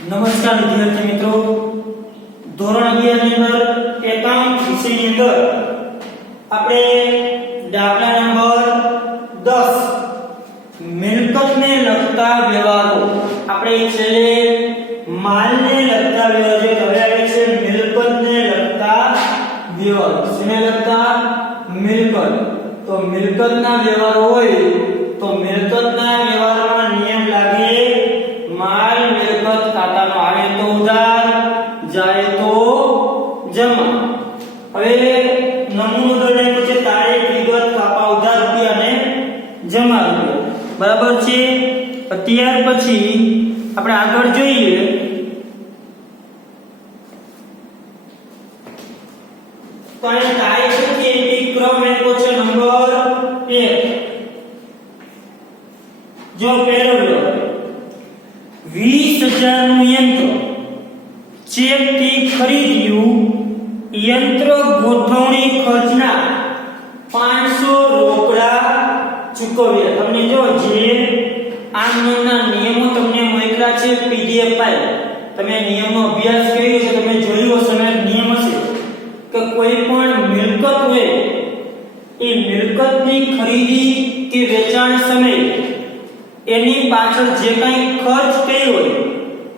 નમસ્કાર વિદ્યાર્થી મિત્રો, ધોરણ 11 ની અંદર એકાઉન્ટ વિષયની અંદર આપણે દાખલા નંબર 10 મિલકતને લગતા વ્યવહારો આપણે છેલ્લે માલને લગતા વ્યવહારો જે કહેવાય છે મિલકતને લગતા વ્યવહારો શેને લગતા મિલકત તો મિલકતના વ્યવહારો હોય તો મિલકતના વ્યવહારોમાં નિયમ લાગે માલ મિલકત ખાતાનો આવે તો ઉધાર જાય તો જમા। હવે નમૂનો દોરેલો છે તારીખ વિગત કાપા ઉધાર રૂપિયા અને જમા રૂપિયા બરાબર છે। ત્યાર પછી આપણે આગળ જોઈએ તો અહીં તારીખ કે એન્ટ્રી ક્રમ એકો છે નંબર 1 જો પહેલો 20,000 નું યંત્ર ચેક થી ખરીદ્યું યંત્ર ગોઠવણી ખર્ચના 500 રોકડા ચૂકવ્યા। તમને જો જે આ નિયમના નિયમો તમને મોકલા છે પીડીએફ ફાઇલ તમે નિયમનો અભ્યાસ કર્યો છે તમે જોયું હશે ને નિયમ હશે કે કોઈ પણ મિલકત હોય એ મિલકતની ખરીદી કે વેચાણ સમયે એની પાછળ જે કંઈ ખર્ચ કર્યો હોય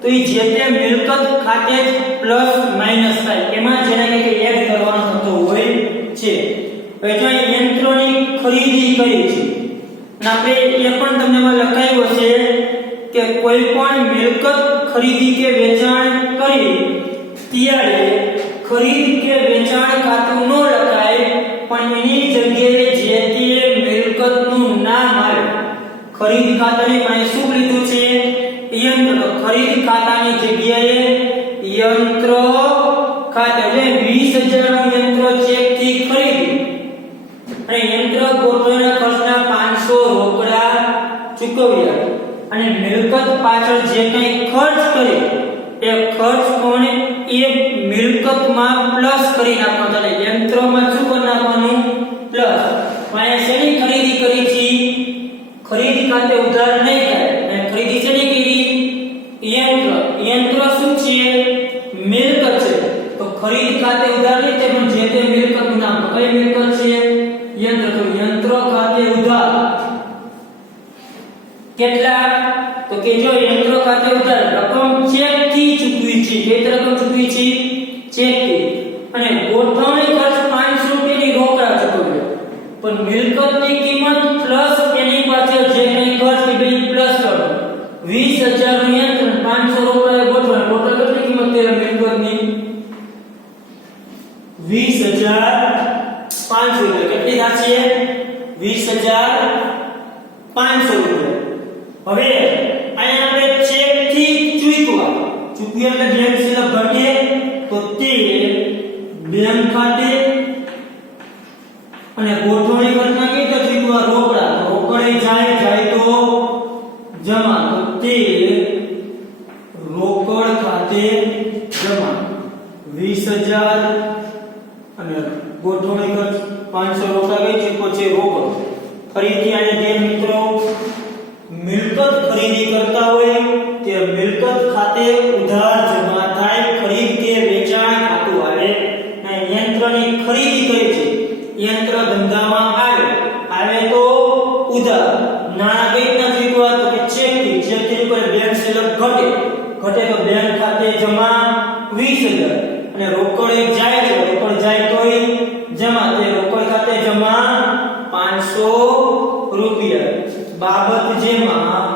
તો એ જે તે મિલકત ખાતે જ પ્લસ માઈનસ થાય એમાં જેને કંઈ એડ કરવાનો થતો હોય છે। હવે જો યંત્રોની ખરીદી કરી છે અને આપણે એ પણ તમને એમાં લખાયું હશે કે કોઈ પણ મિલકત ખરીદી કે વેચાણ કરી ત્યારે ખરીદ કે વેચાણ ખાતું ન લખાય પણ એની જગ્યાએ જે તે મિલકતનું નામ આવે। ખરીદ ખાતાની પાસે શું લીધું છે યંત્ર ખરીદ ખાતાની જગ્યાએ યંત્ર ખાતા એટલે 20,000 નું યંત્ર ચેક થી ખરીદ્યું અને યંત્ર ગોઠવણીના ખર્ચના 500 રોકડા ચૂકવ્યા અને મિલકત પાછળ જે કંઈ ખર્ચ કર્યો એ ખર્ચ કોને એ મિલકતમાં પ્લસ કરી નાખવાનો એટલે યંત્રમાં શું કરી નાખવાનું પ્લસ। અહીંયા શેની ખરીદી કરી છે ખરીદી ખાતે ઉધાર નહીં થાય અને ખરીદી શેની કરી યંત્ર શું છે મિલકત છે તો ખરીદ ખાતે ઉધાર નહીં થાય પણ જે તે મિલકતનું નામ કઈ મિલકત છે યંત્ર તો યંત્ર ખાતે ઉધાર કેટલા તો કે જો યંત્ર ખાતે ઉધાર રકમ ચેક થી ચૂકવી છે કઈ રકમ ચૂકવી છે ચેક થી અને ગોઠવણી ખર્ચ 500 રૂપિયાની રોકડા ચૂકવ્યા પણ મિલકતની કિંમત પ્લસ એની પાછળ જે કંઈ ખર્ચ એ બે પ્લસ કરો 20,000 નું યંત્ર 500 રોકડા ગોઠવણ ટોટલ કેટલી કિંમત તેરા મિલકતની 20,500 રૂપિયા કેટલી થશે 20,500 રૂપિયા। હવે અહીંયા આપણે ચેક થી ચૂક્યા એટલે બેંક સિલક ઘટે તો તે બેંક ખાતે અને ગોઠવણી ખર્ચમાં કઈ તો ચૂકવા રોકડા તો રોકડે જાય તો જમા તો તે રોકડ ખાતે જમા 20,000 અને ગોઠવણી ખર્ચ 500 રોકડા કઈ ચૂકવો છે રોકડ। ફરીથી આને ધ્યાન મિત્રો મિલકત ખરીદી કરતા હોય તે મિલકત ખાતે ઉધાર જમા થાય ખરીદ કે વેચાણ ખાતું આવે અને યંત્રની ખરીદી કરી છે યંત્ર ધંધામાં આવે તો ઉધાર નાણાં કઈ ના ચૂકવા તો કે ચેક થી ઉપર બેંક સિલક ઘટે તો બેંક ખાતે જમા 20,000 અને રોકડે જાય તોય જમા તે રોકડ ખાતે જમા 500 રૂપિયા બાબત જેમાં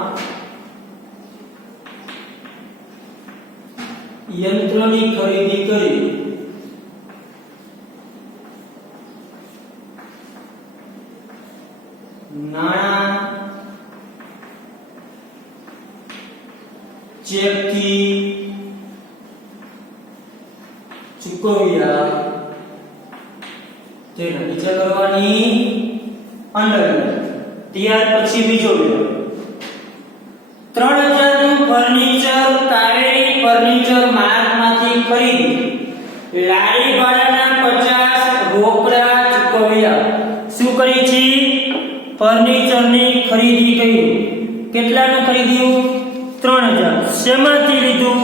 યંત્રની ખરીદી કરી નાણાં ચેક થી ચૂકવ્યા તે નીચે કરવાની અંડર। ત્યાર પછી બીજો 3,000 નું ફર્નિચર કાવેરી ફર્નિચર માર્ટમાંથી ખરીદી લારી ભાડાના 50 રોકડા ચૂકવ્યા। શું કરી છે ફર્નિચરની ખરીદી કરી કેટલાનું ખરીદ્યું 3000 શેમાંથી લીધું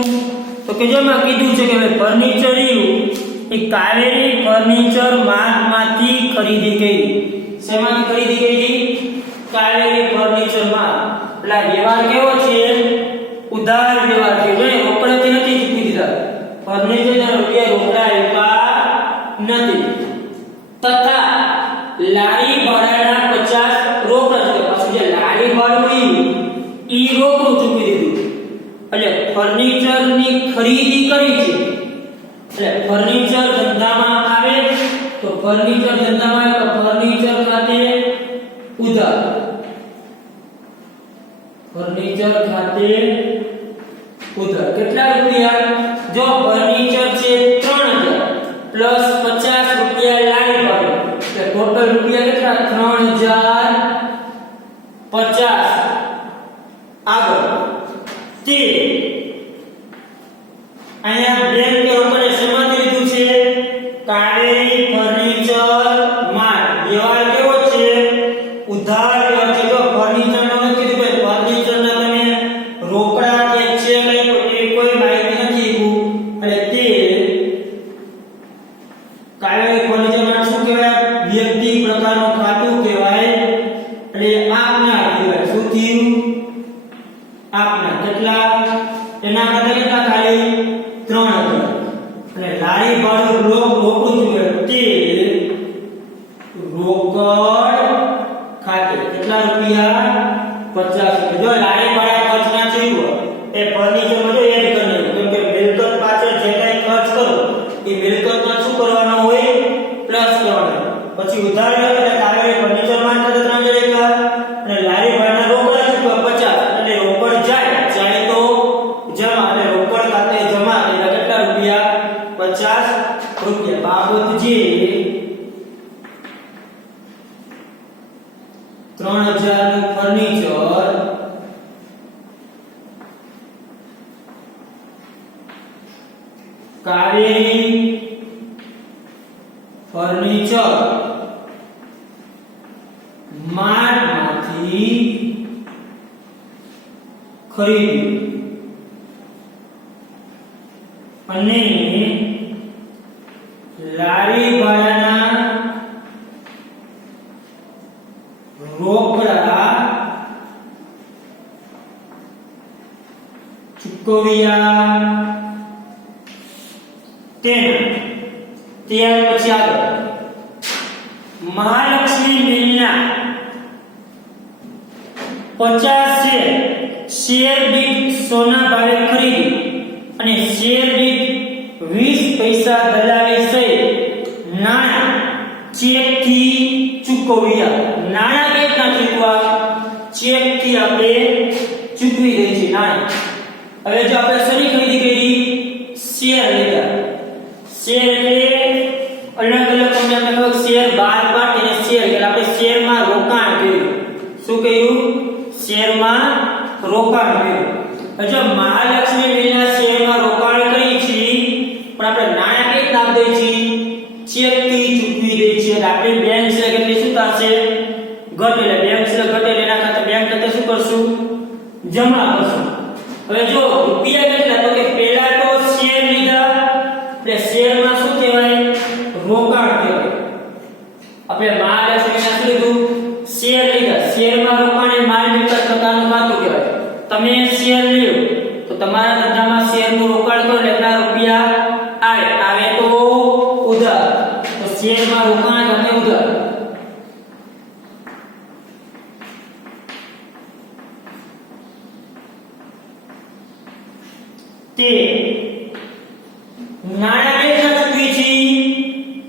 તો કે જેમાં કીધું છે કે ફર્નિચર એ કાવેરી ફર્નિચર માર્ટમાંથી ખરીદી કરી. શેમાંથી ખરીદી કરી? Kaveri furniture Mart. એટલે વ્યવહાર કેવો છે? ઉધાર વ્યવહાર છે. જો રોકડેથી નથી ચૂકવી દીધા. ફર્નિચરના રૂપિયા રોકડા આપ્યા નથી. તથા લારી ભાડાના 50 રોકડા છે. પાછું જે લારી ભાડું ઈ રોકડું ચૂકવી દીધું. એટલે ફર્નિચરની ખરીદી કરી છે. એટલે ફર્નિચર ધંધામાં આવે તો ફર્નિચર ધંધામાં આવે તો ફર્નિચર ખાતે ઉધાર. ફર્નિચર ખાતે ઉધાર કેટલા રૂપિયા? જો ફર્નિચર છે 3000 પ્લસ 50 રૂપિયા લારી ભાડું એટલે ટોટલ રૂપિયા કેટલા? 3050. આગળ તે અહીંયા બેંક કે રોકડે શેમાંથી લીધું છે? Kaveri furniture Mart. વ્યવહાર કેવો છે? ઉધાર વ્યવહાર છે. જો ફર્નિચર નો નથી કીધું ભાઈ, ફર્નિચર ના તમે રોકડા કે છે કઈ કોઈ માહિતી નથી આપું. એટલે તે કાવેરી ફર્નિચર માર્ટ શું કહેવાય? વ્યક્તિ પ્રકારનું ખાતું કહેવાય. એટલે આપના કહેવાય. શું થયું? આપના. કેટલા? એના ખાતે કેટલા? ખાલી 3000. અને લારી ભાડું રોકડું જોઈએ તે રોકડ ખાતે કેટલા રૂપિયા? 50 રૂપિયા. જો લારી ભાડા ખર્ચના છે એ ફર્નિચરમાં જો એડ કરી દો. કેમ કે મિલકત પાછળ જે કાંઈ ખર્ચ કરો એ મિલકતમાં શું કરવાનો હોય? પ્લસ કરવાનો. પછી ઉધાર લે એટલે કાવેરી ફર્નિચર માર્ટ ખાતે 3000 એકલા અને લારી ભાડાના રોકડા ચૂકવા 50. એટલે રોકડ જાય તો જમા. એટલે રોકડ ખાતે જમા એટલે કેટલા રૂપિયા? 50 રૂપિયા. બાબત જે 3000 નું ફર્નિચર કાવેરી ફર્નિચર માર્ટમાંથી ખરીદ્યું અને લારી ભાડાના રોકડા ચૂકવ્યા. ત્યાર પછી આગળ મહાલક્ષ્મી મિલના 50 શેર દીઠ સોના ભાવે ખરીદી અને શેર દીઠ 20 પૈસા દલાલી સહિત નાણાં ચેકથી ચૂકવ્યા. નાણાં કેટલા ચૂકવા? ચેકથી આપણે ચૂકવી દઈએ છીએ નાણાં. હવે જો આપણે શેની ખરીદી કરી? શેર લીધા. શેર એટલે અલગ અલગ તમને ખબર શેર બહાર કાઢીને શેર એટલે આપણે શેરમાં રોકાણ કર્યું. શું કર્યું? શેરમાં રોકાણ કર્યું. જો મહાલક્ષ્મી મિલના શેરમાં રોકાણ કરી છે પણ આપણે નાણાં કેટલા આપી દઈએ છીએ? ચેકથી ચૂકવી દઈએ છીએ. એટલે આપણી બેંક છે કેટલી શું થશે? ઘટે. એટલે બેંક છે ઘટે એના ખાતે બેંક ખાતે શું કરશું? જમા કરશું. હવે જો રૂપિયા કેટલા? તો કે પહેલા તો શેર લીધા એટલે શેરમાં શું કહેવાય? રોકાણ કહેવાય. આપણે મહાલક્ષ્મીના શું લીધું? શેર લીધા. શેરમાં રોકાણ એ માલ મિલકત પ્રકારનું ખાતું કહેવાય. તમે શેર લ્યો તો તમારા ધંધામાં શેરનું રોકાણ કરો એટલે કેટલા રૂપિયા આવે તો ઉધાર. તો શેરમાં રોકાણ અને ઉધાર. તે નાણાં કેટલા ચૂકવી છે?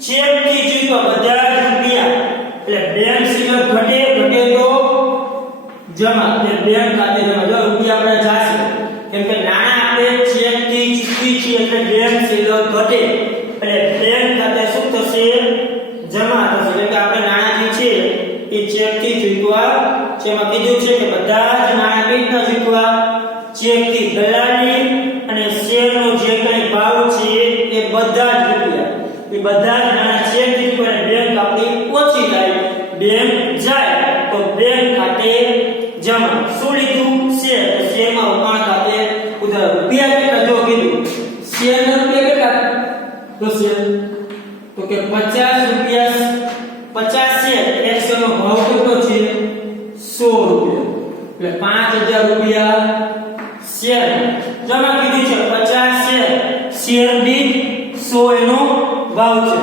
ચેકથી ચૂકવા બધા જ રૂપિયા. એટલે બેંક સિવાય ઘટે તો જમા. એટલે બેંક ખાતે જમા. જો રૂપિયા આપણે જાશે કેમ કે નાણાં આપણે ચેકથી ચૂકવી છે એટલે બેંક સિવાય ઘટે એટલે બેંક ખાતે શું થશે? જમા થશે. એટલે કે આપણે નાણાં જે છે એ ચેકથી ચૂકવા છે. એમાં કીધું છે કે બધા જ નાણાં કેટલા ચૂકવા? ચેકથી. દલાલી અને શેરનો જે કંઈ ભાવ છે એ બધા જ રૂપિયા એ બધા જ નાણાં ચેકથી ચૂકવે. બેંક આપણી ઓછી થાય. બેંક જાય તો બેંક ખાતે જમા. શું લીધું? શેર. શેરમાં રોકાણ ખાતે 50 રૂપિયા 50 શેર એક શેરનો ભાવ કેટલો છે 100 રૂપિયા એટલે 5000 રૂપિયા શેર જમા કીધું છે 50 શેર શેર દીઠ 100 એનો ભાવ છે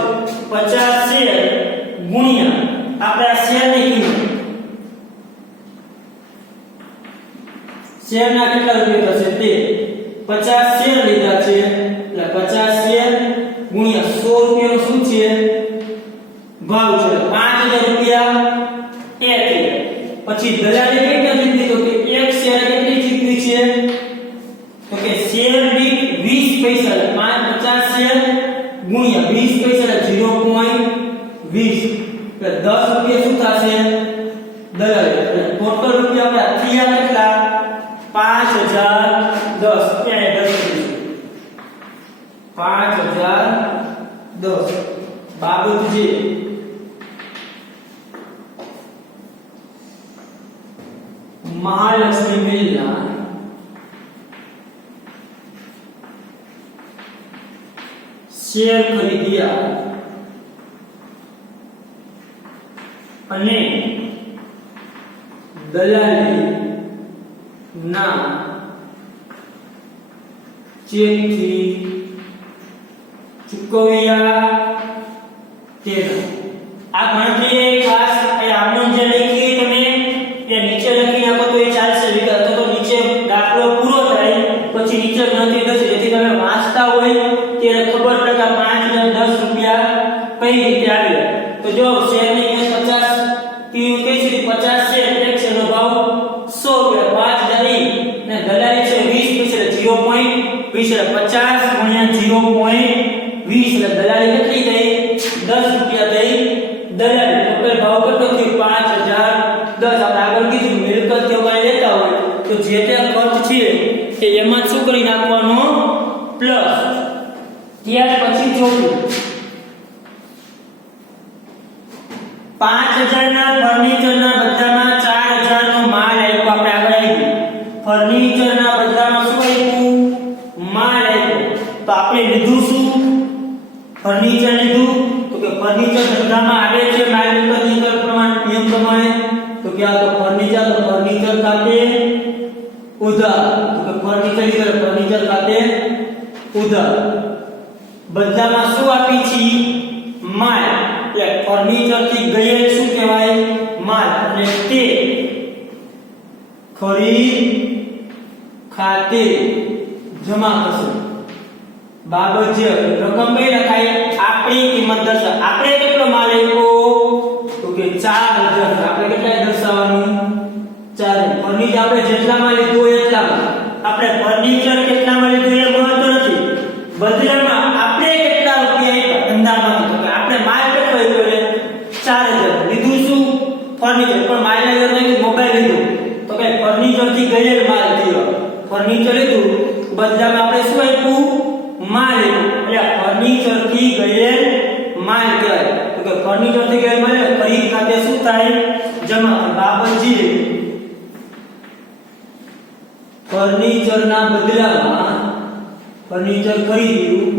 50 શેર ગુણ્યા આપણે આ શેરની કિંમત શેરના કેટલા રૂપિયા થશે તે 50 શેર લીધા છે એટલે 50 શેર ગુણ્યા 100 રૂપિયાનો શું છે ભાવ છે 5000 રૂપિયા એક પછી દલાલી કેટલા જીતી તો કે એક શેર કેટલી જીતી છે તો કે શેર દીઠ 20 પૈસા 50 શેર ગુણ્યા 20 પૈસા 0.20 એટલે 10 રૂપિયા શું થશે દલાલી એટલે ટોટલ રૂપિયા આપણે થયા કેટલા 5010 ક્યાં 5010 બાબતજી મહાલક્ષ્મી મિલના શેર ખરીદ્યા અને દલાલી ના ચેકથી ચૂકવ્યા તેના આ ગણતરી ખાસ આમનો જે લખી તમે એ નીચે લખી નાખો તો એ ચાલશે વિગત તો નીચે દાખલો પૂરો થાય પછી નીચે ગણતરી થશે જેથી તમે વાંચતા હોય ત્યારે ખબર પડે કે 5 ને 10 રૂપિયા કઈ રીતે આવ્યા તો જો શેરની કિંમત 50 કીધું કઈ સુધી 50 શેર એક શેરનો ભાવ 100 રૂપિયા 5000 ને દલાલી છે 20 પૈસા 0.20 એટલે 50 ગુણ્યા 0.20 એટલે દલાલી કેટલી થઈ 10 રૂપિયા થઈ દલાલી ટોટલ ભાવ કેટલો થયો 5010 આપણે આગળ કીધું મિલકત કે કઈ લેતા હોય તો જે તે ખર્ચ છે એ એમાં શું કરી નાખવાનો પ્લસ ત્યાર પછી ચોથું 5000 ના ફર્નિચરના બદલામાં 4000 નો માલ આપ્યો આપણે આગળ આવી ફર્નિચરના બદલામાં શું આપ્યું માલ આપ્યો તો આપણે લીધું શું ફર્નિચર લીધું તો કે ફર્નિચર ધંધામાં આવે છે માલ મિલકતની અંદર પ્રમાણે નિયમ પ્રમાણે તો કે આ તો ફર્નિચર ખાતે ઉધાર તો કે ફર્નિચર લીધું ફર્નિચર ખાતે ઉધાર બદલામાં શું આપી છે માલ એટલે ફર્નિચર થી ગયેલ શું કહેવાય માલ એટલે તે ખરીદ ખાતે જમા થશે બાબત જે રકમ કઈ લખાય આપણી કિંમત દર્શાવ આપણે કેટલો માલ આપ્યો તો કે 4000 આપણે કેટલા દર્શાવવાનું 4 ફર્નિચર આપણે જેટલામાં લીધું હોય એટલામાં આપણે ફર્નિચર કેટલામાં લીધું એ મહત્વ નથી બદલામાં આપણે કેટલા રૂપિયા આપ્યા ધંધામાં તો કે આપણે માલ કેટલો આપ્યો એટલે 4000 લીધું શું ફર્નિચર પણ માલ નહીં મોબાઈલ લીધું તો કે ફર્નિચર થી ગયેલ માલ થયો ફર્નિચર લીધું બદલામાં આપણે શું આપ્યું માલ એટલે ફર્નિચર થી ગયેલ માલ કહેવાય તો કે ફર્નિચર થી ગયેલ માલ ખરીદ ખાતે શું થાય જમા બાબતજી ફર્નિચરના બદલામાં ફર્નિચર ખરીદ્યું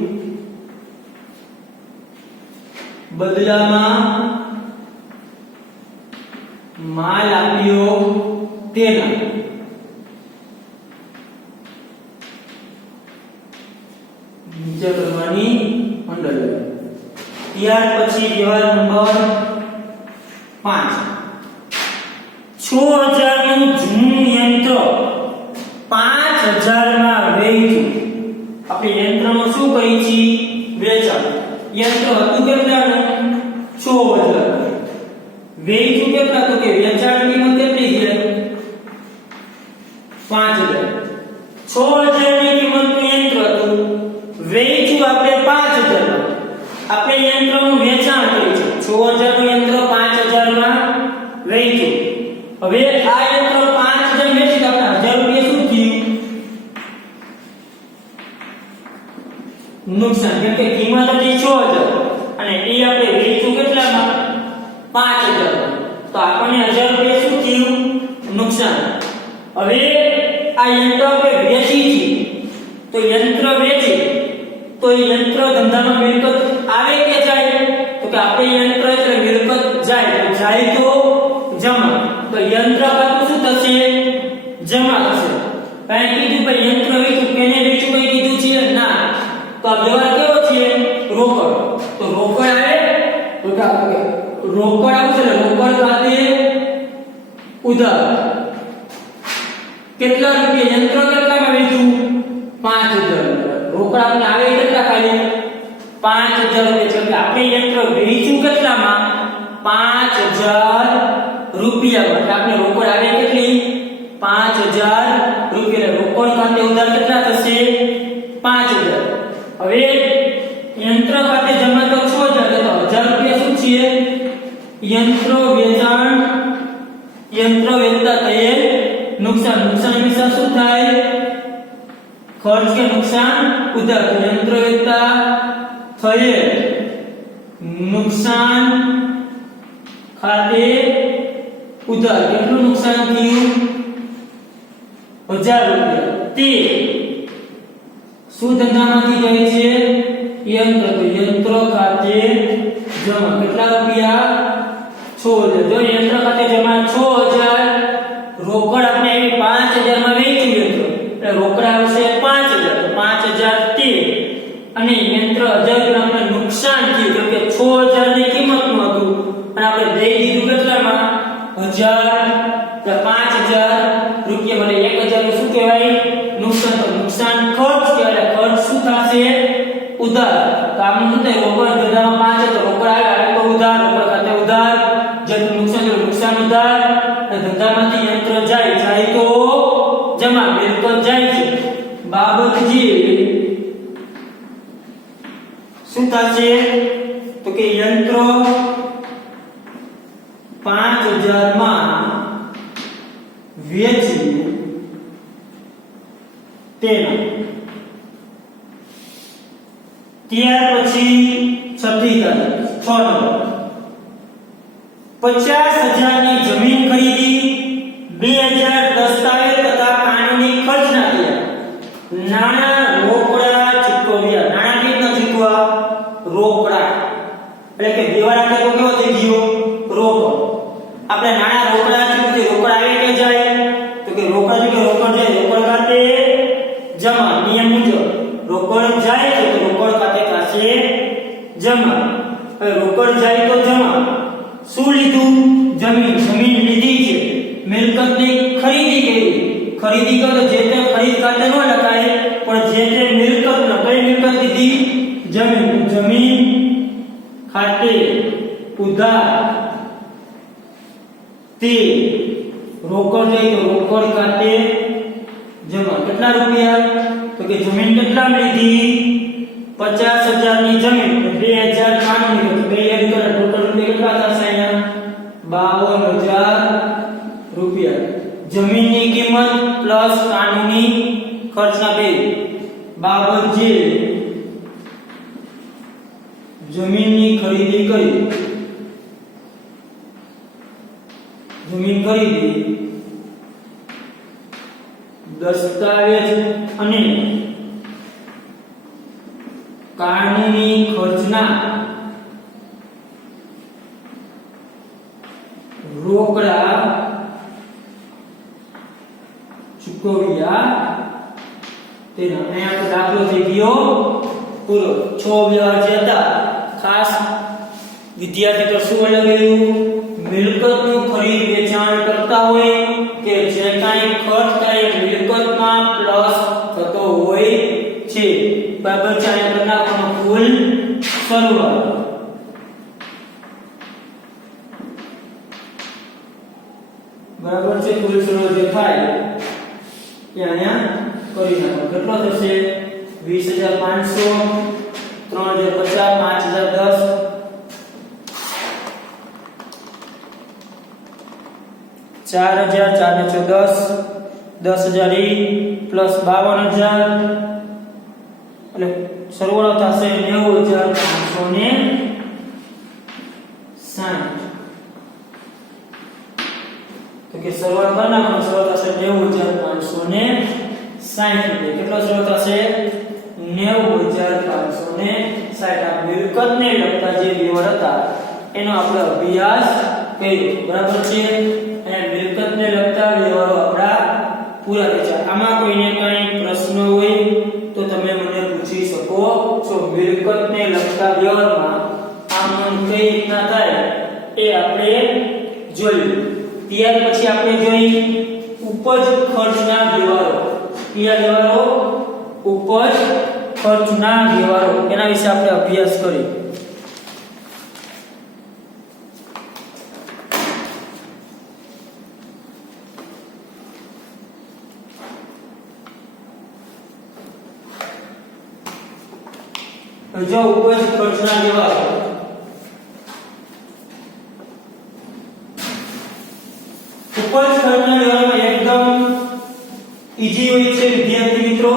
બદલામાં માલ આપ્યો તેના નીચે કરવાની અંડરલાઈન ત્યાર પછી વ્યવહાર નંબર 5 6000 નું જૂનું યંત્ર 5000 માં વેચ્યું આપણે યંત્રનો શું કરી છે વેચાણ યંત્ર હતું કેટલાનું 6000 વેચ્યું કેટલા તો કે વેચાણ કિંમત કેટલી છે 5000 6000 ની કિંમતનું યંત્ર હતું વેચ્યું આપણે 5000 આપણે યંત્રનું વેચાણ કર્યું છે 6000 નું યંત્ર 5000 માં વેચ્યું હવે આ યંત્ર 5000 વેચી તો આપણે 1000 રૂપિયા શું થયું નુકસાન કેમ કે કિંમત હતી 6000 અને એ આપણે વેચ્યું કેટલામાં 5000 તો આપણને 1000 રૂપિયા શું થયું નુકસાન હવે આ યંત્ર આપણે વેચી છે તો યંત્ર વેચી તો યંત્ર ધંધામાં મિલકત આવે કે જાય તો કે આપણે યંત્ર એટલે મિલકત જાય તો જાય તો જમા, તો યંત્ર ખાતું શું થશે? જમા થશે. કારણ કીધું ભાઈ યંત્ર વેચ્યું કેને વેચ્યું કઈ કીધું છે ના, તો આ વ્યવહાર કેવો છે? રોકડ. તો રોકડ આવે રોકડ આવશે, રોકડ ખાતે ઉધાર. કેટલા રૂપિયા યંત્ર કેટલામાં વેચ્યું? 5000. રોકડ આપણે આવે કેટલા? ખાલી 5000 રૂપિયા. એટલે આપણે યંત્ર વેચ્યું કેટલામાં? 5000 રૂપિયામાં. આપણે રોકડ આવે કેટલી? 5000 રૂપિયા. રોકડ ખાતે ઉધાર કેટલા થશે? 5000. હવે યંત્ર ખાતે જમા તો 6000, તો 1000 રૂપિયા શું છે? યંત્ર વેચતા થયેલ નુકસાન. નુકસાન હંમેશા શું થાય? ખર્ચ કે નુકસાન ઉધાર. તો યંત્ર વેચતા થયેલ નુકસાન ખાતે ઉધાર. કેટલું નુકસાન થયું? 1000 રૂપિયા. તે શું ધંધામાંથી જાય છે? યંત્ર. તો યંત્ર ખાતે જમા કેટલા રૂપિયા? 6000. જો યંત્ર ખાતે જમા 6000, રોકડ આપણે 5000 માં વેચ્યું યંત્ર, એટલે રોકડ આવશે 5000. તો 5000 તે અને યંત્ર 1000 રૂપિયાનું નુકસાન થયું, એટલે કે 6000 ની કિંમતનું હતું અને આપણે દઈ દીધું કેટલામાં? 1000. તો 5000 રૂપિયા મને 1000 નું શું કહેવાય? નુકસાન. તો નુકસાન ખર્ચ કહેવાય. ખર્ચ શું થશે? ઉધાર. તો આમ શું થાય? રોકડ ધંધામાં 5000, તો રોકડ આવે તો ઉધાર, રોકડ ખાતે ઉધાર. જેટલું નુકસાન થયું નુકસાન ઉધાર. ધંધામાંથી યંત્ર જાય તો જમા, મિલકત જાય છે. બાબત જે શું થશે? તો કે યંત્ર 5000 માં વેચ્યું તેના. ત્યાર પછી છઠ્ઠી તારીખ 6 નંબર 50000 ની જમીન ખરીદી, 2000 દસ્તાવેજ તથા કાનૂની ખર્ચના થયા. નાણાં રોકડા ચૂકવ્યા. નાણાં કેટલા ચૂકવા? રોકડા. એટલે કે વ્યવહાર આપણે કેવો થઈ ગયો? રોકડ. આપણે નાણાં રોકડા ચૂકવી, રોકડ આવે કે જાય? તો કે રોકડ કે રોકડ જાય, રોકડ ખાતે જમા. નિયમ મુજબ રોકડ જાય તો રોકડ ખાતે થશે જમા. હવે રોકડ જાય તો જમા. શું લીધું? જમીન. જમીન લીધી છે. મિલકતની ખરીદી કરી. ખરીદી કરો જે તે ખરીદ ખાતે ન લખાય, પણ જે તે મિલકતનો કઈ મિલકત લીધી? જમીન. જમીન ખાતે ઉધાર તે રોકડ જાય તો રોકડ ખાતે જમા. કેટલા રૂપિયા? તો કે જમીન કેટલામાં લીધી? 50000 ની જમીન. 2000 કાનૂની. 2000 ટોટલ રૂપિયા કેટલા થશે? અહીંયા 52000 રૂપિયા. જમીનની કિંમત પ્લસ કાનૂની ખર્ચના બે. બાબત જે જમીનની ખરીદી કરી. જમીન ખરીદી, દસ્તાવેજ અને કાનૂની ખર્ચના રોકડા ચૂકવ્યા તેના. અહીંયા દાખલો થઈ ગયો પૂરો. 6 વ્યવહાર જે હતા ખાસ વિદ્યાર્થી પર શું લગાવ્યું? મિલકતનું ખરીદ વેચાણ કરતા હોય કે જે કાંઈ ખર્ચ થાય મિલકતમાં પ્લસ થતો હોય છે. બરાબર છે? અહીંયા નાખવાનો કુલ સરવાળો. બરાબર છે? કુલ સરવાળો જે થાય એ અહીંયા કરી નાખો. કેટલો થશે? 20500, 3050, 5010, 4000, 10000 ઈ પ્લસ 52000 એટલે સરવાળો થશે 90560. તો કે સરવાળો કરી નાખો. સરવાળો થશે 90560 રૂપિયા. કેટલો સરવાળો થશે? 90560. 60 આ મિલકતને લગતા જે વ્યવહાર હતા એનો આપણે અભ્યાસ કર્યો, બરાબર છે। અને મિલકતને લગતા વ્યવહારો આપણા પૂરા થયા। આમાં કોઈને કઈ પ્રશ્ન હોય તો તમે મને પૂછી શકો છો। મિલકતને લગતા વ્યવહારમાં આમ કઈ રીતના થાય એ આપણે જોયું। ત્યાર પછી આપણે જોઈ ઉપજ ખર્ચના વ્યવહારો। કયા વ્યવહારો? ઉપજ ખર્ચના વ્યવહારો, એના વિશે આપણે અભ્યાસ કર્યો। जो उपज खर्चना व्यवहार उपज खर्चना व्यवहार में एकदम इजी હોય છે વિદ્યાર્થી મિત્રો।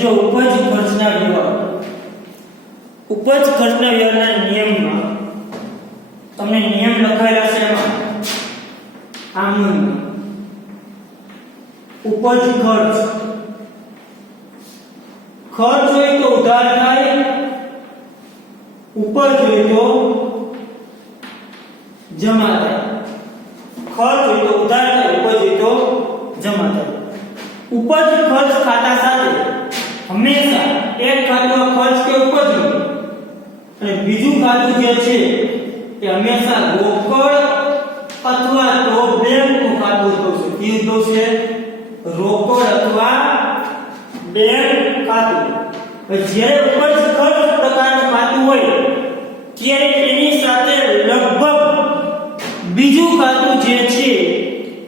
जो उपज खर्चना व्यवहार उपज खर्चना व्यवहाરના નિયમમાં તમને નિયમ લખાયેલા છે એમાં આમ ઉપજ ખર્ચ ખર્ચ હોય તો ઉધાર થાય, ઉપજ હોય તો જમા થાય। ખર્ચ હોય તો ઉધાર થાય, ઉપજ હોય તો જમા થાય। ઉપજ ખર્ચ ખાતા સાથે હંમેશા એક ખાતું ખર્ચ કે ઉપજ અને બીજું ખાતું જે છે એ હંમેશા રોકડ અથવા તો બેંકનું ખાતું હોશે। કયું છે? રોકડ અથવા બેંક ખાતું। જ્યારે ઉપજ ખર્ચ પ્રકારનું ખાતું હોય ત્યારે એની સાથે લગભગ બીજું ખાતું જે છે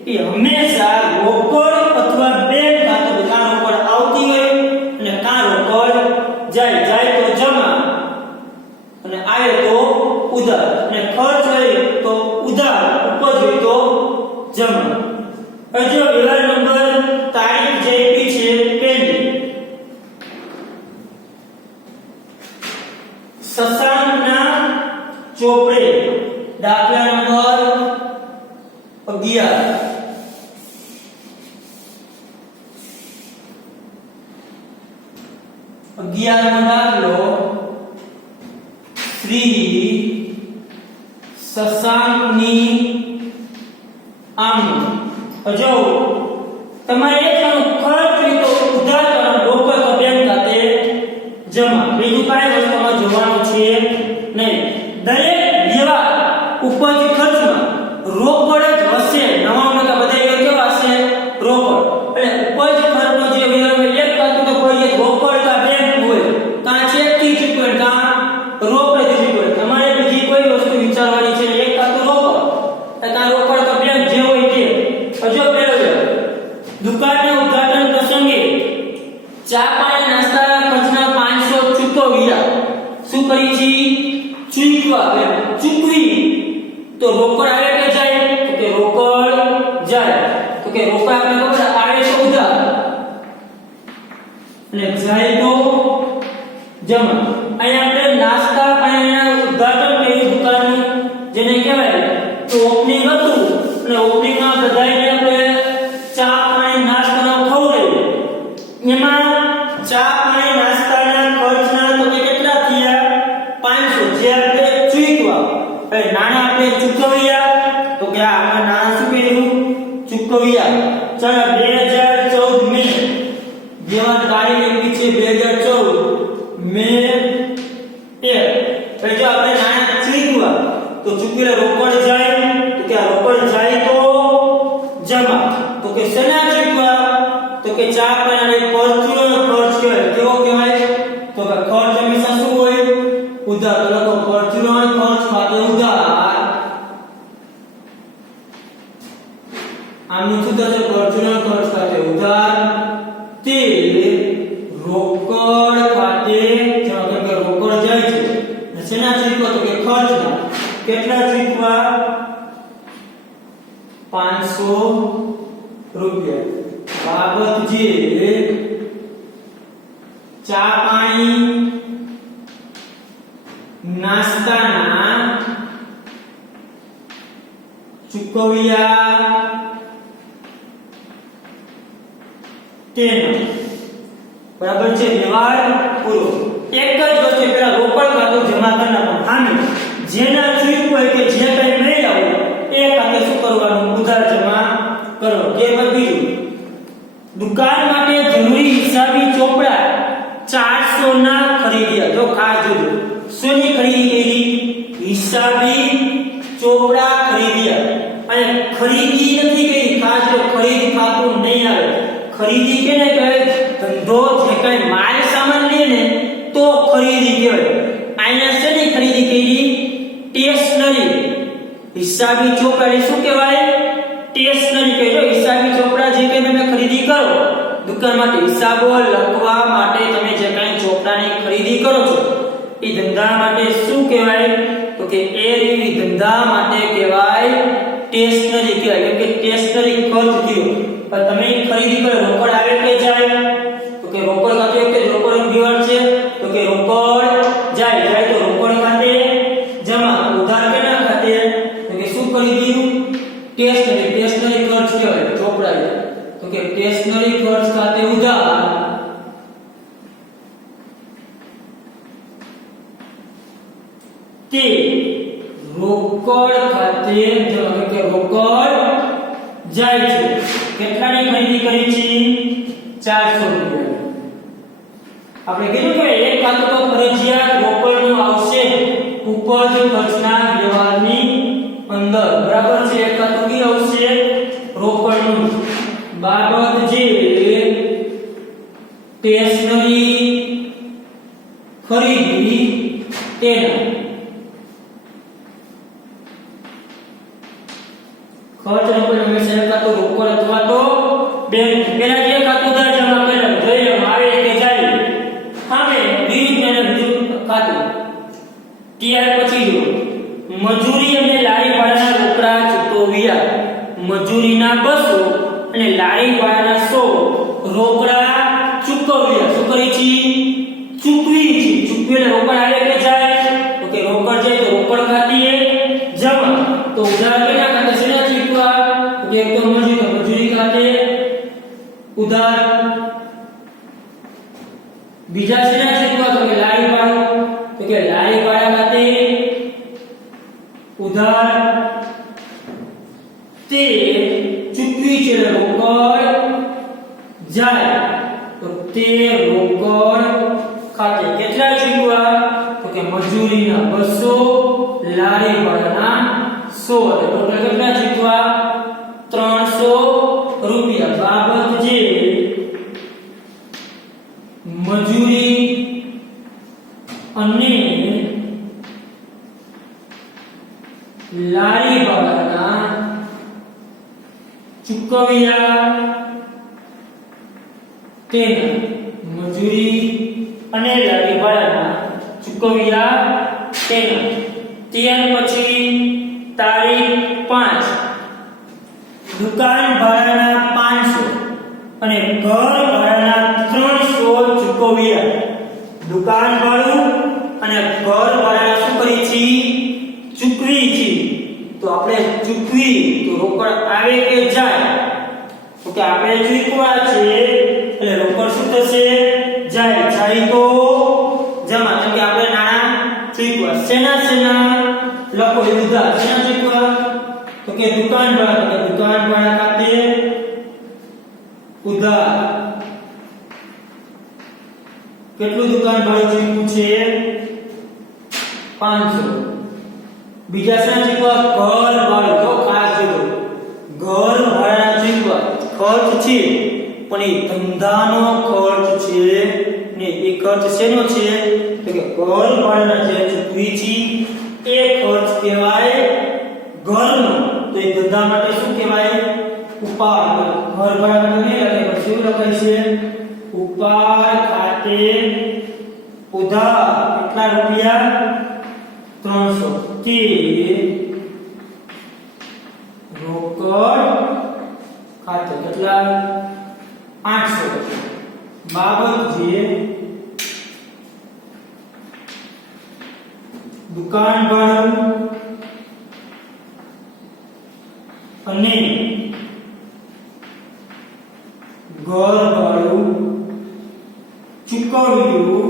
એ હંમેશા રોકડ અથવા બેંક ખાતું કાં રોકડ આવતી હોય અને કાં રોકડ જાય તો જમા અને આવે તો ઉધાર, અને ખર્ચ હોય તો ઉધાર, ઉપજ હોય તો જમા। જો વ્યવહાર નંબર તારીખ જે આપી છે પહેલી શશાંકના ચોપડે દાખલા નંબર 11 11 દાખલો શ્રી શશાંકની આમ। જો તમારે ખર્ચ હોય તો ઉધાર કરવાનો, રોકડ તો બેંક ખાતે જમા, બીજું કાંઈ વસ્તુમાં જોવાનું છે નહીં। દરેક વ્યવહાર ઉપજ ખર્ચમાં રોકડ જ હશે। 99% બધા વ્યવહાર કેવા હશે? રોકડ। એટલે ઉપજ ખર્ચનો જે વ્યવહાર હોય એક ખાતું તો કોઈ રોકડ કા બેંક હોય, કાં ચેક થી ચૂકવેલ કાં રોકડ થી ચૂકવેલ। તમારે બીજી કોઈ વસ્તુ વિચારવાની છે, એક ખાતું રોકડ કાં રોકડ કા બેંક જે હોય તે। જો પહેલો ચૂકવ્યા એટલે ચૂકવી તો રોકડ આવે કે જાય તો કે રોકડ જાય તો કે રોકડ આપણે ખબર આવે તો ઉધાર અને જાય તો જમા અહીંયા આપણે નાસ્તા પાણીના ઉદ્ઘાટન કર્યું દુકાનનું જેને કહેવાય તો ઓપનિંગ હતું અને ઓપનિંગમાં બધાયને આપણે ચા પાણી નાસ્તાનો ખવડાવ્યું એમાં ચા પાણી નાસ્તાના ખર્ચના તો કેટલા થયા 500 જે આપણે ચૂકવ્યા હવે નાણા આપણે ચૂકવ્યા તો કે આ નાણા શું કર્યું ચૂકવ્યા ચાલો 2014 મે જેવા તારીખ લખી છે 2014 મે 1 પછી જો આપણે નાણા ચૂકવ્યા તો ચૂકવેલા રોકડ જાય તો કે આ રોકડ જાય તો જમા તો કે શેના ચૂકવ્યા તો કે ચા પાણી પરચુરણનો ખર્ચ કહેવાય કેવો કહેવાય તો કે ખર્ચ હંમેશા શું હોય ઉધાર લખો પરચુરણ ખર્ચ ખાતે ઉધાર આનું સૂત્ર છે પરચુરણ ખર્ચ ખાતે ઉધાર તે રોકડ ખાતે જો કે રોકડ જાય છે શેના ચૂકવ્યા તો કે ખર્ચના કેટલા ચૂકવ્યા 500 રૂપિયા બાબત જે ચા પાણી નાસ્તાના ચૂકવ્યા તેનો બરાબર છે વ્યવહાર પૂરો એક જ વસ્તુ પેલા રોકડ ખાતું જમા કરનાર ખામી જેના ચૂકવ્યું હોય કે જે કઈ મેળવ્યા હોય એ ખાતે શું કરવાનું ઉધાર જમા કરો કે બીજું દુકાન માટે જરૂરી હિસાબી ચોપડા 400 ના ખરીદ્યા જો ખાસ જોજો શેની ખરીદી કરી હિસાબી ચોપડા ખરીદ્યા અને ખરીદી નથી કરી ખાસ જો ખરીદી ખાતું નહીં આવે ખરીદી કેને કહેવાય ધંધો જે કઈ માલ સામાન લે ને તો ખરીદી કહેવાય અહીંયા શેની ખરીદી કરી સ્ટેશનરી હિસાબી ચોપડા શું કહેવાય સ્ટેશનરી કહેજો હિસાબી ચોપડા જે કે તમે ખરીદી કરો દુકાન માટે હિસાબો લખવા માટે તમે જે કાંઈ ચોપડાની ખરીદી કરો છો એ ધંધા માટે શું કહેવાય તો કે એ રીવી ધંધા માટે કહેવાય સ્ટેશનરી કહેવાય કેમ કે સ્ટેશનરી ખર્ચ થયો પણ તમે ખરીદી કરો રોકડ આવે કે જાય તો કે રોકડ ખાતે કે રોકડ દિવાળ છે તો કે રોકડ જાય જાય તો રોકડ ખાતે જમા ઉધાર કેના ખાતે તો કે શું ખરીદ્યું સ્ટેશનરી ખર્ચ કહેવાય ચોપડા તો કે સ્ટેશનરી ખર્ચ ખાતે ઉધાર તે રોકડ ખાતે જમા કે રોકડ જાય છે કેટલાની ખરીદી કરી છે 400 રૂપિયા આપણે કીધું કે એક ખાતું તો ફરજિયાત રોકડનું આવશે ઉપજ ખર્ચના વ્યવહારની અંદર બરાબર છે એક ખાતું કી આવશે રોકડનું બાબત જે સ્ટેશનરી ખરીદી તેના ખર્ચ રોકડ હંમેશા એક ખાતું રોકડ અથવા તો બેંક પેલા જે ખાતું ઉધાર જમા કરેલું જોઈએ આવે કે જાય સામે વિરુદ્ધ અને વિરુદ્ધ ખાતું ત્યાર પછી જો મજૂરી અને લારી ભાડાના રોકડા ચૂકવ્યા મજૂરીના 200 અને લારી ભાડાના 100 રોકડા ચૂકવ્યા શું કરી છે ચૂકવી છે ચૂકવેલા રોકડ આવે કે જાય તો કે રોકડ જાય તો રોકડ ખાતે જમા તો ઉધાર કેના ખાતે શેના ચૂકવ્યા તો કે એકદમ મજૂરી ખાતે ઉધાર બીજા શેના ચૂકવ્યા તો કે લારી ભાડું તો કે લારી ભાડા ખાતે ઉધાર તે ચૂકવી છે રોકડ જાય તો તે રોકડ ખાતે કેટલા ચૂકવ્યા તો કે મજૂરીના 200 લારી ભાડાના 100 એટલે ટોટલ કેટલા ચૂકવ્યા 300 રૂપિયા બાબત જે મજૂરી અને લારી ભાડાના ચૂકવ્યા તેના મજૂરી અને લારી ભાડાના ચૂકવ્યા તેના ત્યાર પછી તારીખ 5 દુકાન ભાડાના 500 અને ઘર ભાડાના 300 ચૂકવ્યા. દુકાન ભાડું અને ઘર ભાડા શું કરી છે? ચૂકવી છે. તો આપણે ચૂકવી તો રોકડ આવે કે જાય? તો કે આપણે ચૂકવા છે એટલે રોકડ શું થશે? જાય. જાય તો જમા. તો કે આપણે નાણા ચૂકવા. શેના લખો ઉધાર. શેના ચૂકવા? તો કે દુકાન ભાડા. તો કે દુકાન ભાડા ખાતે ઉધાર. કેટલું દુકાન ભાડું ચૂકવું છે? 500. બીજા શેના ચૂકવા? ઘર ભાડું. તો ખાસ જોજો, ઘર ભાડા ચૂકવા. ખર્ચ છે પણ એ ધંધાનો ખર્ચ છે ને. એ ખર્ચ શેનો છે? તો કે ઘર ભાડાના જે ચૂકવી છે એ ખર્ચ કહેવાય ઘરનો. તો એ ધંધા માટે શું કહેવાય? ઉપાડ. ઘર ભાડા માટે નહીં લખે પણ શું લખાય છે? ઉપાડ ખાતે ઉધાર. કેટલા રૂપિયા? 300. કે રોકડ ખાતે કેટલા? 800. બાબત જે દુકાન ભાડું અને ઘર ભાડું ચૂકવ્યું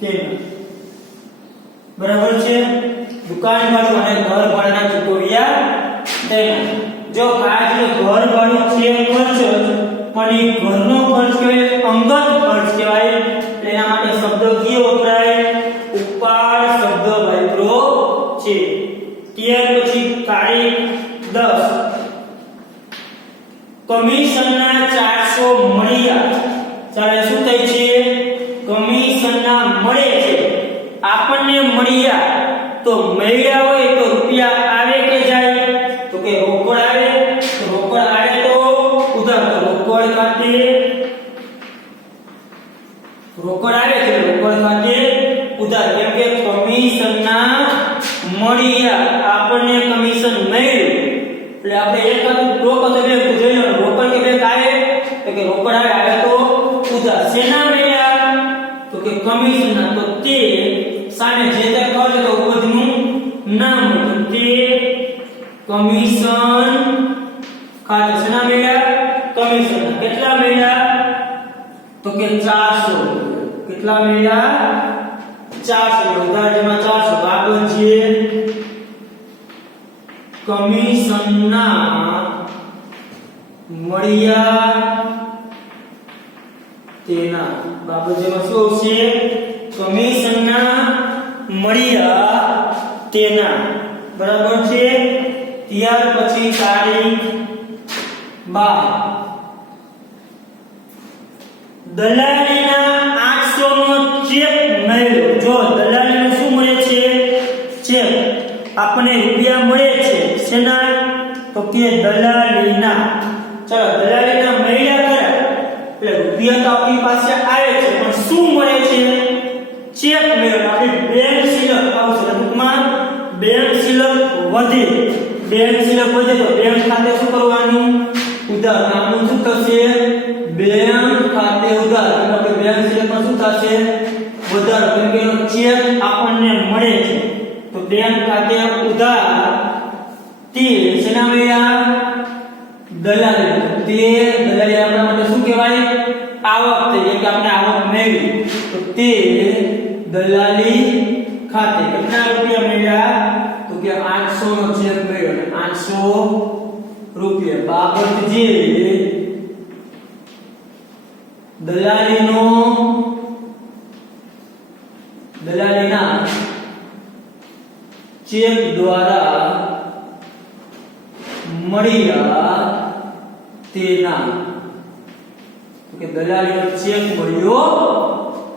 તેના. બરાબર છે? દુકાન ભાડું અને ઘર ભાડાના ચૂકવ્યા તેના. જો આ જે ઘર ભાડું છે ખર્ચ પણ એ ઘરનો ખર્ચ કહેવાય, અંગત ખર્ચ કહેવાય. એના માટે શબ્દ કયો વપરાય? ઉપાડ શબ્દ વાપરો છે. ત્યાર પછી તારીખ 10 કમિશનના 400 મળ્યા. ચાલે શું થાય છે? કમિશનના મળે છે. આપણને મળ્યા. તો મળ્યા હોય તો રૂપિયા આવે કે જાય? તો કે રોકડ આવે. તો રોકડ આવે તો ઉધાર. તો રોકડ ખાતે રોકડ આવે છે. રોકડ ખાતે ઉધાર. કેમ કે કમિશનના મળ્યા. આપણને કમિશન મળ્યું એટલે આપણે એક રોકડ તો બે જોઈ લો. રોકડ કે બે આવે? તો કે રોકડ આવે તો ઉધાર. શેના મળ્યા? તો કે કમિશનના. તો તે સામે જે તે ખર્ચ તો ઉપજનું નામ તે કમિશન ખાતે. શેના મળ્યા? કમિશન. કેટલા મળ્યા? તો કે 400. કેટલા મળ્યા? 400. ઉધાર જેમાં 400. બાબત છે કમિશનના મળ્યા તેના. બાબત જેમાં શું આવશે? કમિશનના મળ્યા તેના. બરાબર છે? ત્યાર પછી તારીખ 12 દલાલીના 800 નો ચેક મળ્યો. જો દલાલીને શું મળે છે? ચેક. આપણને રૂપિયા મળે છે. શેના? તો કે દલાલીના. ચલો દલાલીના મળ્યા ખરા એટલે રૂપિયા તો આપણી પાસે આવે છે પણ શું મળે છે? ચેક મળ્યો. આપણી બેંક સિલક આવશે. ટૂંકમાં બેંક સિલક વધે. બેંક સિલક વધે તો બેંક ખાતે શું કરવાનું? ઉધાર. આનું શું થશે? બેંક ખાતે ઉધાર. આપણે બેંક સિલકમાં શું થશે? વધારો. કેમ કે ચેક આપણને મળે છે તો બેંક ખાતે ઉધાર. તે શેના મળ્યા? દલાલી. તે દલાલી આપણા માટે શું કહેવાય? આવક થઈ. કે આપણે આવક મેળવી તો તે દલાલી ખાતે. કેટલા રૂપિયા મળ્યા? તો કે 800 નો ચેક મળ્યો. 800 રૂપિયા. બાબત જે દલાલીના ચેક દ્વારા મળ્યા તેના. કે દલાલીનો ચેક મળ્યો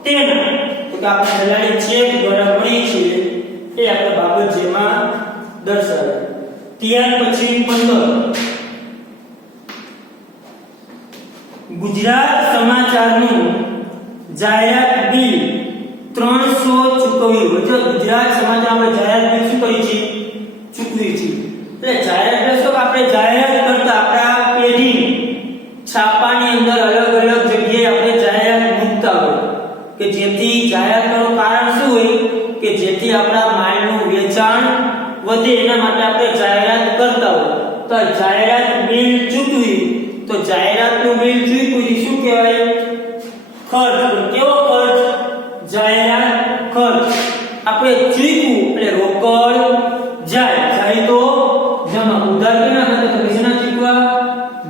તેના. તો કે આપણે દલાલી ચેક દ્વારા મળી છે એ આપણે બાબત જેમાં દર્શાવે. ત્યાર પછી 15 ગુજરાત સમાચારનું જાહેરાત બિલ 300 ચૂકવ્યું. જો ગુજરાત સમાચાર આપણે જાહેરાત બિલ શું કરી છે ચૂકવી છે એટલે જાહેરાત બિલ શું આપણે જાહેરાત કરતા આપણા પેઢી છાપાની અંદર અલગ અલગ જગ્યાએ આપણે જાહેરાત મૂકતા હોય કે જેથી જાહેરાત કરવાનું કારણ શું હોય કે જેથી આપણા માલનું વેચાણ વધે એના માટે આપણે જાહેરાત કરતા હોય તો જાહેરાત બિલ ચૂકવી તો જાહેરાતનું બિલ ચૂકવી શું કહેવાય ખર્ચ કેવો ખર્ચ જાહેરાત ખર્ચ આપણે ચૂકવું એટલે રોકડ જાય તો જમા ઉધાર કેના ખાતે તો પૈસાના ચૂકવા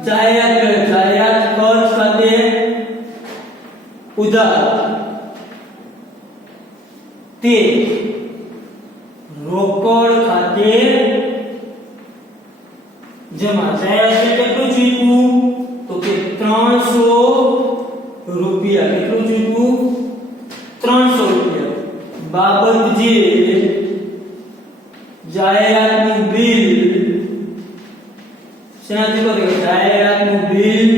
જાહેરાત ખર્ચ ખાતે ઉધાર તે રોકડ ખાતે જમા જાહેરાત કેટલું ચૂકવું તો કે 300 રૂપિયા કેટલું ચૂકવું 300 રૂપિયા બાબત જે જાહેરાતનું બિલ શેનાથી કરે જાહેરાતનું બિલ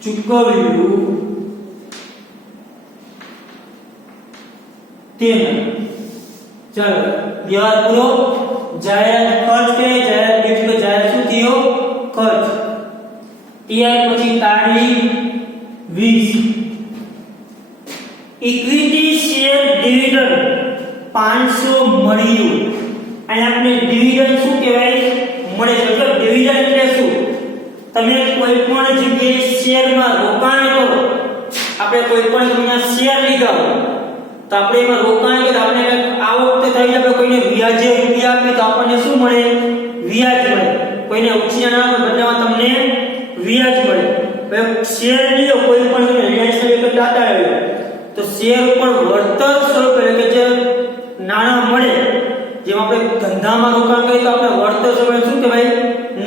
ચૂકવ્યું તેના ચાલો વ્યવહાર પૂરો જાહેરાત ખર્ચ કે જાહેરાત બિલ કે જાહેરાત શું થયો ખર્ચ ત્યાર પછી તારીખ 20 ઇક્વિટી શેર ડિવિડન્ડ 500 મળ્યું અને આપણે ડિવિડન્ડ શું કહેવાય મળે છે એટલે ડિવિડન્ડ એટલે શું તમે કોઈ પણ જગ્યાએ શેરમાં રોકાણ કરો આપણે કોઈ પણ કંપનીના શેર લીધા તો આપણે એમાં રોકાણ કરીએ આપણે આવક તો થઈ જાય કોઈને વ્યાજે રૂપિયા આપીએ તો આપણને શું મળે વ્યાજ મળે કોઈને ઉછીના બદલામાં તમને વ્યાજ મળે શેર લીધો કોઈ પણ તમે રિલાયન્સ કે ટાટા આવ્યો તો શેર ઉપર વળતર સ્વરૂપે એટલે કે જે નાણાં મળે જેમ આપણે ધંધામાં રોકાણ કરીએ તો આપણે વળતર સ્વરૂપે શું કહેવાય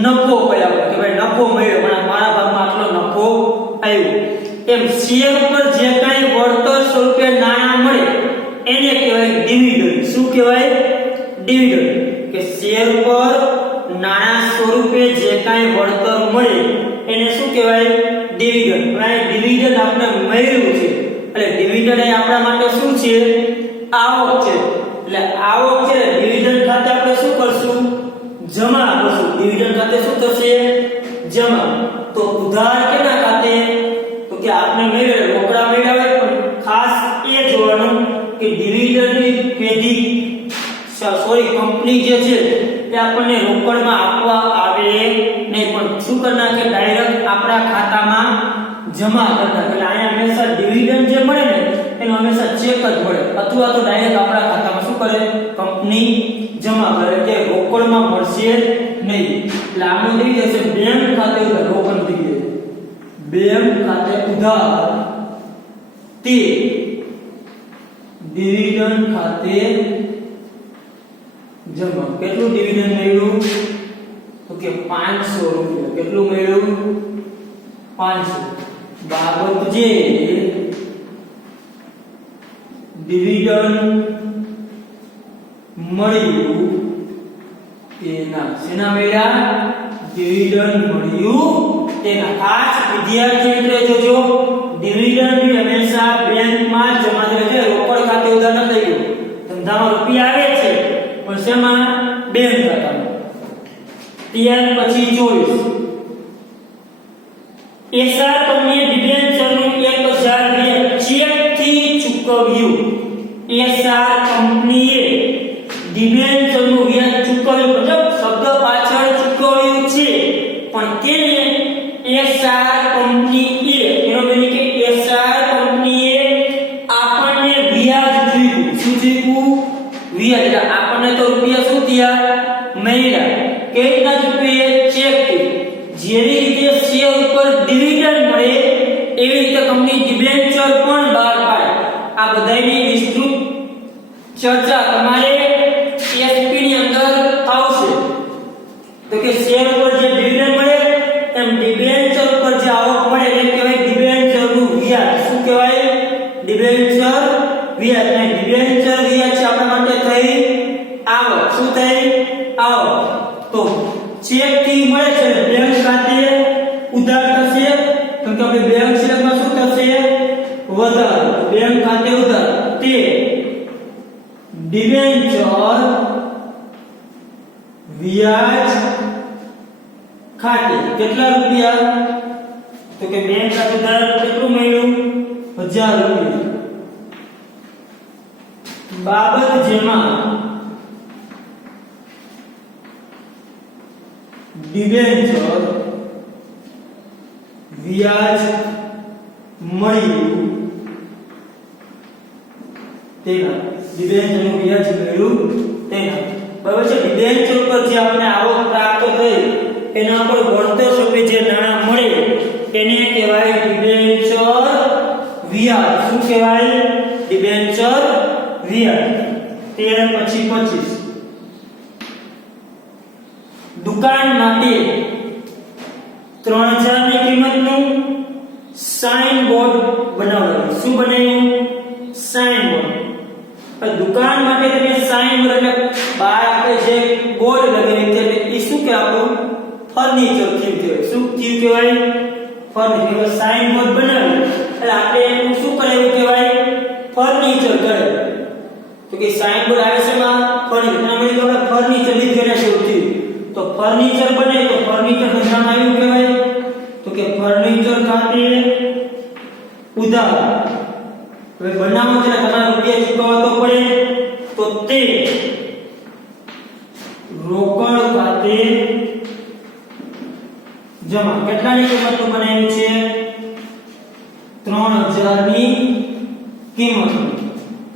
નફો પડ્યા કે ભાઈ નફો મળ્યો મારા ભાગમાં આટલો નફો આવ્યો એમ શેર ઉપર જે કાંઈ વળતર સ્વરૂપે નાણાં મળે એને કહેવાય ડિવિડન્ડ શું કહેવાય ડિવિડન્ડ કે શેર પર નાણાં સ્વરૂપે જે કાંઈ વળતર મળે એને શું કહેવાય ડિવિડન્ડ અને ડિવિડન્ડ આપણે મળ્યું છે એટલે ડિવિડન્ડ એ આપણા માટે શું છે આવક છે એટલે આવક છે ડિવિડન્ડ ખાતે આપણે શું કરશું જમા કરશું ડિવિડન્ડ ખાતે શું થશે જમા તો ઉધાર કેના ખાતે તો કે આપણે મેળવે રોકડા મેળવે પણ ખાસ એ જોવાનું કે ડિવિડન્ડની પેઢી કંપની જે છે એ આપણને રોકડમાં આપવા આવે નહીં પણ શું કરી નાખે ડાયરેક્ટ આપણા ખાતામાં જમા કરતા એટલે અહીંયા હંમેશા ડિવિડન્ડ જે મળે ને એનો હંમેશા ચેક જ મળે અથવા તો ડાયરેક્ટ આપણા ખાતામાં શું કરે કંપની જમા કરે કે રોકડમાં મળશે નહીં એટલે આનું થઈ જશે બેંક ખાતે ઉધાર રોકડ થઈ જશે બેંક ખાતે ઉધાર તે ડિવિડન્ડ ખાતે જમા કેટલું ડિવિડન્ડ મળ્યું તો કે 500 રૂપિયા કેટલું મળ્યું 500 બાબત જે ડિવિડન્ડ મળ્યું તેના શેના મળ્યા ડિવિડન્ડ મળ્યું તેના ખાસ વિદ્યાર્થી મિત્રો જોજો ડિવિડન્ડ હંમેશા બેંકમાં જમા થાય છે રોકડ ખાતે ઉધાર ન થઈ ગયું ધંધામાં રૂપિયા આવે છે પણ શેમાં બેંક ખાતામાં ત્યાર પછી 24 એસઆર કંપનીએ ડિબેન્ચરનું 1000 ચેક થી ચૂકવ્યું એસઆર કંપનીએ ડિબેન્ચરનું વ્યાજ ચૂકવ્યું મતલબ શબ્દ પાછળ ચૂકવ્યું છે પણ તેને એસઆર કંપનીએ એનો મતલબ કે એસઆર કંપનીએ આપણને વ્યાજ ચૂકવ્યું શું ચૂકવ્યું વ્યાજ આપણને તો રૂપિયા શું થયા મળ્યા કે રીતના ચૂકવીએ ચેક જેવી રીતે શેર ઉપર ડિવિડન્ડ મળે એવી રીતે કંપની ડિબેન્ચર પણ બહાર પાડે આ બધાની વિસ્તૃત ચર્ચા તમારે એસપી ની અંદર આવશે તો કે શેર ઉપર જે ડિવિડન્ડ મળે એમ ડિબેન્ચર પર જે આવક મળે એને કહેવાય ડિબેન્ચરનું વ્યાજ શું કહેવાય ડિબેન્ચર વ્યાજ અને ડિબેન્ચર વ્યાજ છે આપણા માટે થઈ આવક શું થઈ આવક તો ચેક થી મળે છે બેંક ખાતે ઉધાર થશે તો કે આપણે બેંક શેરમાં શું થશે વધારો બેંક ખાતે ઉધાર તે ડિબેન્ચર વ્યાજ ખાતે કેટલા રૂપિયા? તો કે બેંક ખાતેદાર કેટલું મળ્યું? 1000 રૂપિયા. બાબત જેમાં ડિબેન્ચર વ્યાજ મળ્યું તેના ડિબેન્ચરનું વ્યાજ મળ્યું તેના બરાબર છે. ડિબેન્ચર પર જે આપણે આવક પ્રાપ્ત થઈ એના પર વળતર સ્વરૂપે જે નાણાં મળે એને કહેવાય ડિબેન્ચર વ્યાજ. શું કહેવાય? ડિબેન્ચર વ્યાજ. 13 પછી 25 દુકાન માટે 3000 ની કિંમતનું સાઇન બોર્ડ બનાવ્યું. શું બનાવ્યું? Sign board. દુકાન માટે તમે સાઇન બોર્ડ એટલે બહાર આપણે જે બોર્ડ લગાવી છે એટલે એ શું કે આપણું ફર્નિચર થીમ કહેવાય. શું થીમ કહેવાય? ફર્નિચર. સાઇન બોર્ડ બનાવ્યું એટલે આપણે એનું શું કરાયું કહેવાય? ફર્નિચર કરાયું. તો કે સાઇન બોર્ડ આવે છે માં ફર્નિચર. તમે તો ફર્નિચર લીધેલા છે ઉઠી તો ફર્નિચર બને તો ફર્નિચર નું નામ આવ્યું કહેવાય. તો કે ફર્નિચર ખાતે ઉધાર. હવે બનાવો છે તમારે રૂપિયા ચૂકવવા તો પડે તો તે રોકડ ખાતે જમા. કેટલાની કિંમતનું બનાવ્યું છે? 3000 ની કિંમત.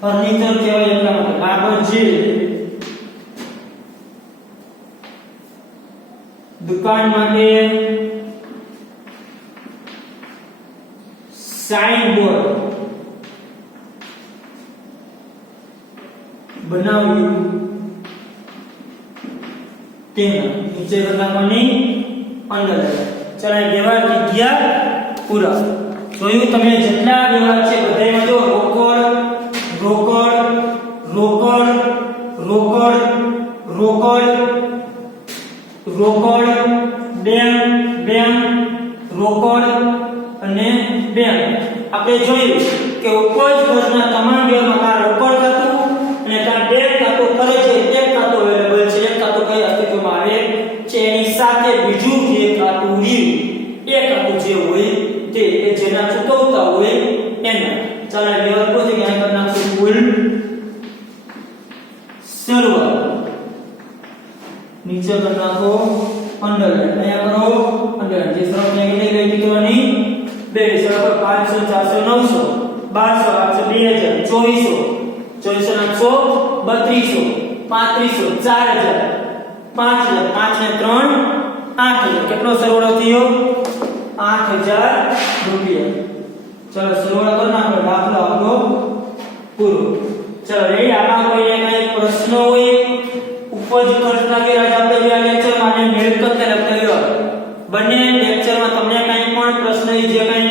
ફર્નિચર કહેવાય એટલા માટે. આગળ જે દુકાન માટે સાઇન બોર્ડ બનાવ્યું તેના નીચે બનાવવાની અંદર. ચાલો વ્યવહાર વિદ્યા પૂરા જોયું તમે. જેટલા વ્યવહાર છે બધામાં જો રોકડ રોકડ રોકડ રોકડ રોકડ રોકડ બેંક બેંક રોકડ અને બેંક. આપણે જોયું કે ઉપજ ખર્ચના તમામ વ્યવહારમાં રોકડ ખાતું અને ત્યાં બેંક ખાતું ફરજિયાત એક ખાતું અવેલેબલ છે. એક ખાતું કઈ અસ્તિત્વમાં આવે છે એની સાથે બીજું જે ખાતું રહ્યું એ ખાતું જે હોય તે જેના ચૂકવતા હોય એના. ચાલો વ્યવહાર પૂછે કે અહીં કરી નાખશું કુલ શરૂઆત. નીચે કરી નાખો અંડરલાઈન. અહીંયા કરો અંડરલાઈન. જે શરત ને કેટલી ગઈ કરવાની? 2 શરત 500 400 900 1200 800 2000 2400 2400 3200 3500 5000 5 ને 3 8000. કેટલો સરવાળો થયો? 8000 રૂપિયા. ચલો સરવાળો કરી નાખો. દાખલો આપણો પૂરો. ચલો રેડી. આમાં કોઈને કઈ પ્રશ્ન હોય? ઉપજ ખર્ચના ગેરહાજર આપણે જે લેક્ચરમાં અને મિલકત ને લખેલો બંને લેક્ચરમાં તમને કઈ પણ પ્રશ્ન જે કઈ